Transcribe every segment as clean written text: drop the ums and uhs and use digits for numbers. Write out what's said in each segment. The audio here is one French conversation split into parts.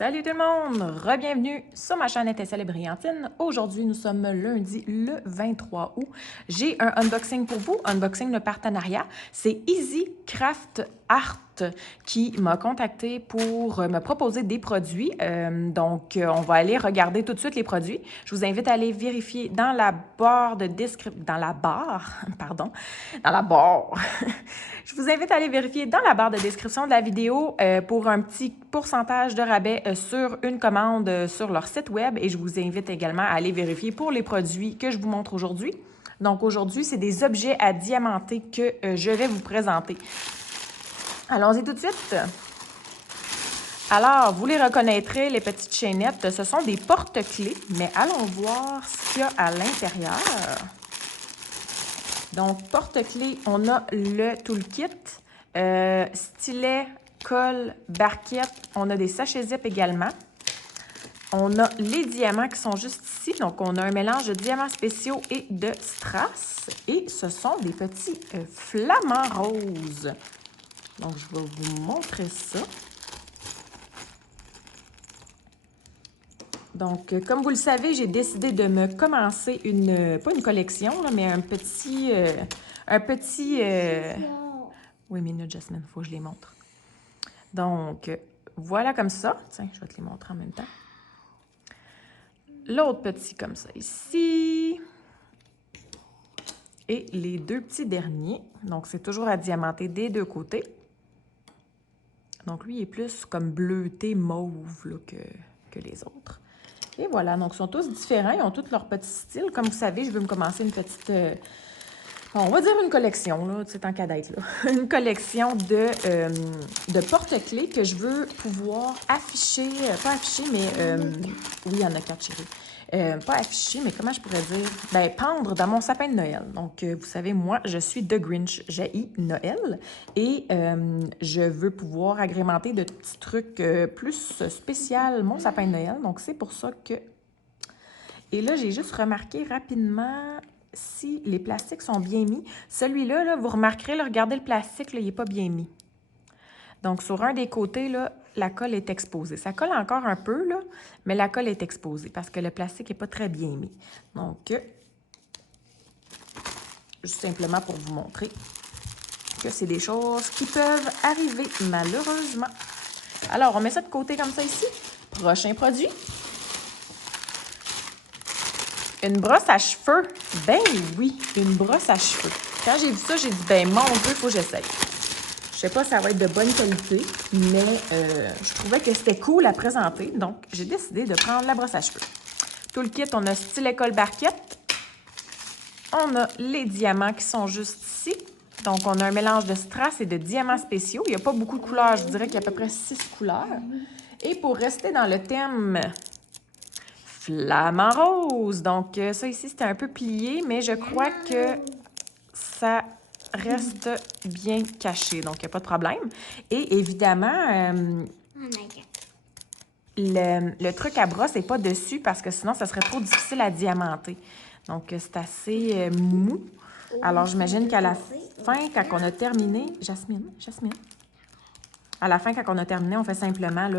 Salut tout le monde! Re-bienvenue sur ma chaîne Étincelle et Brillantine. Aujourd'hui, nous sommes lundi le 23 août. J'ai un unboxing pour vous, unboxing de partenariat. C'est Easy Craft Art qui m'a contacté pour me proposer des produits. On va aller regarder tout de suite les produits. Je vous invite à aller vérifier dans la barre de description, dans la barre Je vous invite à aller vérifier dans la barre de description de la vidéo pour un petit pourcentage de rabais sur une commande sur leur site web et je vous invite également à aller vérifier pour les produits que je vous montre aujourd'hui. Donc aujourd'hui, c'est des objets à diamanter que je vais vous présenter. Allons-y tout de suite. Alors, vous les reconnaîtrez, les petites chaînettes, ce sont des porte-clés, mais allons voir ce qu'il y a à l'intérieur. Donc, porte-clés, on a le toolkit, stylet, colle, barquette, on a des sachets zip également. On a les diamants qui sont juste ici, donc on a un mélange de diamants spéciaux et de strass. Et ce sont des petits flamants roses. Donc, je vais vous montrer ça. Donc, comme vous le savez, j'ai décidé de me commencer pas une collection, là, mais un petit... Oui, minute, Jasmine, il faut que je les montre. Donc, voilà comme ça. Tiens, je vais te les montrer en même temps. L'autre petit comme ça ici. Et les deux petits derniers. Donc, c'est toujours à diamanter des deux côtés. Donc, lui, il est plus comme bleuté mauve là, que les autres. Et voilà, donc ils sont tous différents, ils ont tous leur petit style. Comme vous savez, je veux me commencer une petite, on va dire une collection, là, c'est en cadette, là. Une collection de porte-clés que je veux pouvoir afficher, pas afficher, mais, oui, il y en a 4, chérie. Pas afficher, mais comment je pourrais dire? Ben, pendre dans mon sapin de Noël. Donc, vous savez, moi, je suis The Grinch. J'haïs Noël. Et je veux pouvoir agrémenter de petits trucs plus spéciaux mon sapin de Noël. Donc, c'est pour ça que... Et là, j'ai juste remarqué rapidement si les plastiques sont bien mis. Celui-là, là, vous remarquerez, là, regardez le plastique, là, il n'est pas bien mis. Donc, sur un des côtés, là, la colle est exposée. Ça colle encore un peu, là, mais la colle est exposée parce que le plastique n'est pas très bien mis. Donc, juste simplement pour vous montrer que c'est des choses qui peuvent arriver, malheureusement. Alors, on met ça de côté comme ça ici. Prochain produit. Une brosse à cheveux. Ben oui, une brosse à cheveux. Quand j'ai vu ça, j'ai dit, ben mon Dieu, il faut que j'essaye. Je sais pas si ça va être de bonne qualité, mais je trouvais que c'était cool à présenter. Donc, j'ai décidé de prendre la brosse à cheveux. Tout le kit, on a stylet colle barquette. On a les diamants qui sont juste ici. Donc, on a un mélange de strass et de diamants spéciaux. Il n'y a pas beaucoup de couleurs. Je dirais qu'il y a à peu près 6 couleurs. Et pour rester dans le thème flamant rose. Donc, ça ici, c'était un peu plié, mais je crois que ça reste bien caché, donc il n'y a pas de problème. Et évidemment, le truc à brosse n'est pas dessus parce que sinon, ça serait trop difficile à diamanter. Donc, c'est assez mou. Alors, j'imagine qu'à la fin, quand on a terminé... Jasmine, à la fin, quand on a terminé, on fait simplement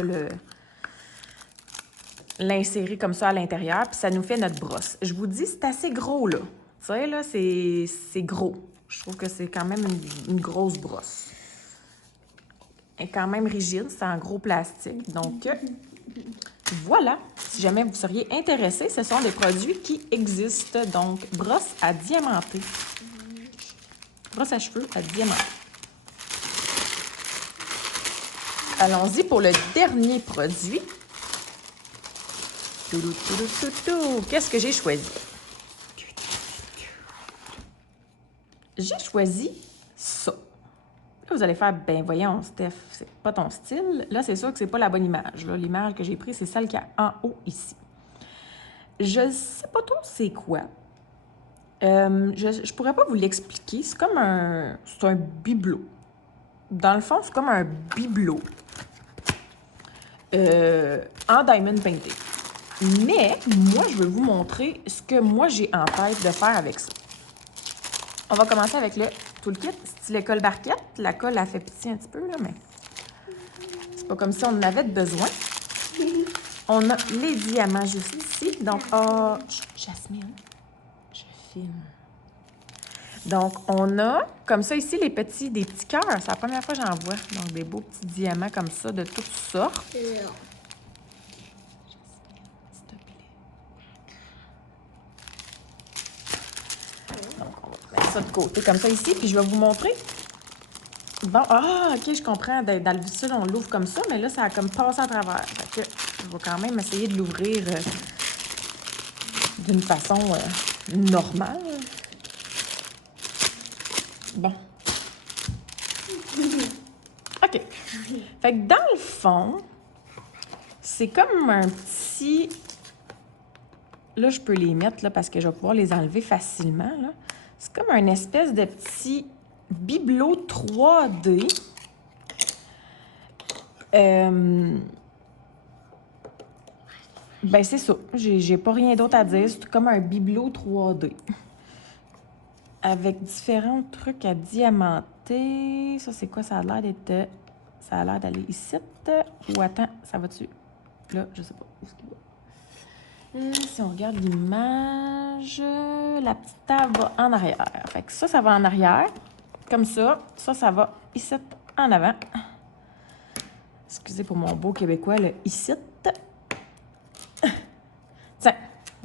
l'insérer comme ça à l'intérieur, puis ça nous fait notre brosse. Je vous dis, c'est assez gros, là. Tu sais, là, c'est gros. Je trouve que c'est quand même une grosse brosse. Elle est quand même rigide, c'est en gros plastique. Donc, voilà. Si jamais vous seriez intéressé, ce sont des produits qui existent. Donc, brosse à diamanter. Brosse à cheveux à diamanter. Allons-y pour le dernier produit. Qu'est-ce que j'ai choisi? J'ai choisi ça. Là, vous allez faire, ben voyons, Steph, c'est pas ton style. Là, c'est sûr que c'est pas la bonne image. L'image que j'ai prise, c'est celle qui est en haut ici. Je sais pas trop c'est quoi. Je pourrais pas vous l'expliquer. C'est comme un... C'est un bibelot. Dans le fond, c'est comme un bibelot. En diamond painting. Mais, moi, je vais vous montrer ce que moi, j'ai en tête de faire avec ça. On va commencer avec le toolkit, stylet colle barquette. La colle, elle fait petit un petit peu, là, mais c'est pas comme si on en avait besoin. On a les diamants juste ici. Donc, oh, Jasmine, je filme. Donc, on a, comme ça ici, des petits cœurs. C'est la première fois que j'en vois. Donc, des beaux petits diamants comme ça, de toutes sortes. S'il te plaît. Donc, on va mettre ça de côté comme ça ici. Puis, je vais vous montrer. Bon, OK, je comprends. Dans le visuel, on l'ouvre comme ça, mais là, ça a comme passé à travers. Fait que je vais quand même essayer de l'ouvrir d'une façon normale. Bon. OK. Fait que dans le fond, c'est comme un petit... Là, je peux les mettre là, parce que je vais pouvoir les enlever facilement. C'est comme un espèce de petit bibelot 3D. Ben, c'est ça. J'ai pas rien d'autre à dire. C'est comme un bibelot 3D. Avec différents trucs à diamanter. Ça, c'est quoi? Ça a l'air d'être... Ça a l'air d'aller ici. Ou attends, ça va-tu? Là, je sais pas. Où est-ce qu'il va? Si on regarde l'image, la petite table va en arrière. Fait que ça va en arrière. Comme ça. Ça va ici, en avant. Excusez pour mon beau québécois, le ici. Tiens,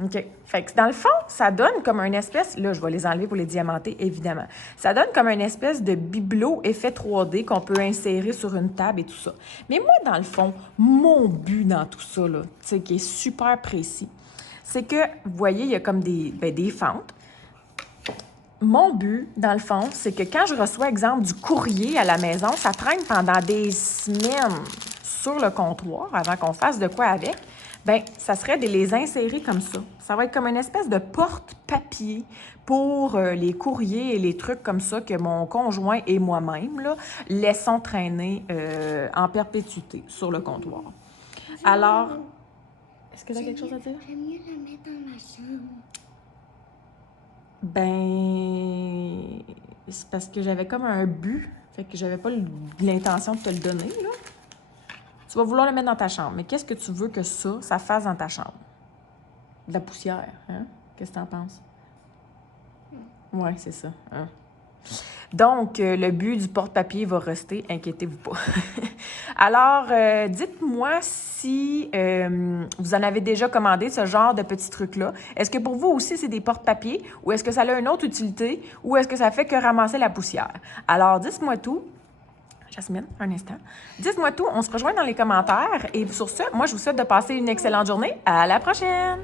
OK. Fait que dans le fond, ça donne comme une espèce... Là, je vais les enlever pour les diamanter, évidemment. Ça donne comme une espèce de bibelot effet 3D qu'on peut insérer sur une table et tout ça. Mais moi, dans le fond, mon but dans tout ça, là, tu sais, qui est super précis, c'est que, vous voyez, il y a comme des fentes. Mon but, dans le fond, c'est que quand je reçois, exemple, du courrier à la maison, ça traîne pendant des semaines sur le comptoir avant qu'on fasse de quoi avec. Bien, ça serait de les insérer comme ça. Ça va être comme une espèce de porte-papier pour les courriers et les trucs comme ça que mon conjoint et moi-même là, laissons traîner en perpétuité sur le comptoir. Alors, est-ce que tu as quelque chose à dire? J'aime mieux la mettre dans ma chambre. Ben, c'est parce que j'avais comme un but, fait que j'avais pas l'intention de te le donner, là. Tu vas vouloir le mettre dans ta chambre, mais qu'est-ce que tu veux que ça fasse dans ta chambre? De la poussière, hein? Qu'est-ce que t'en penses? Ouais, c'est ça, hein? Donc, le but du porte-papier va rester, inquiétez-vous pas. Alors, dites-moi si vous en avez déjà commandé ce genre de petits trucs-là. Est-ce que pour vous aussi, c'est des porte-papiers ou est-ce que ça a une autre utilité ou est-ce que ça fait que ramasser la poussière? Alors, dites-moi tout. Jasmine, un instant. Dites-moi tout, on se rejoint dans les commentaires et sur ce, moi, je vous souhaite de passer une excellente journée. À la prochaine!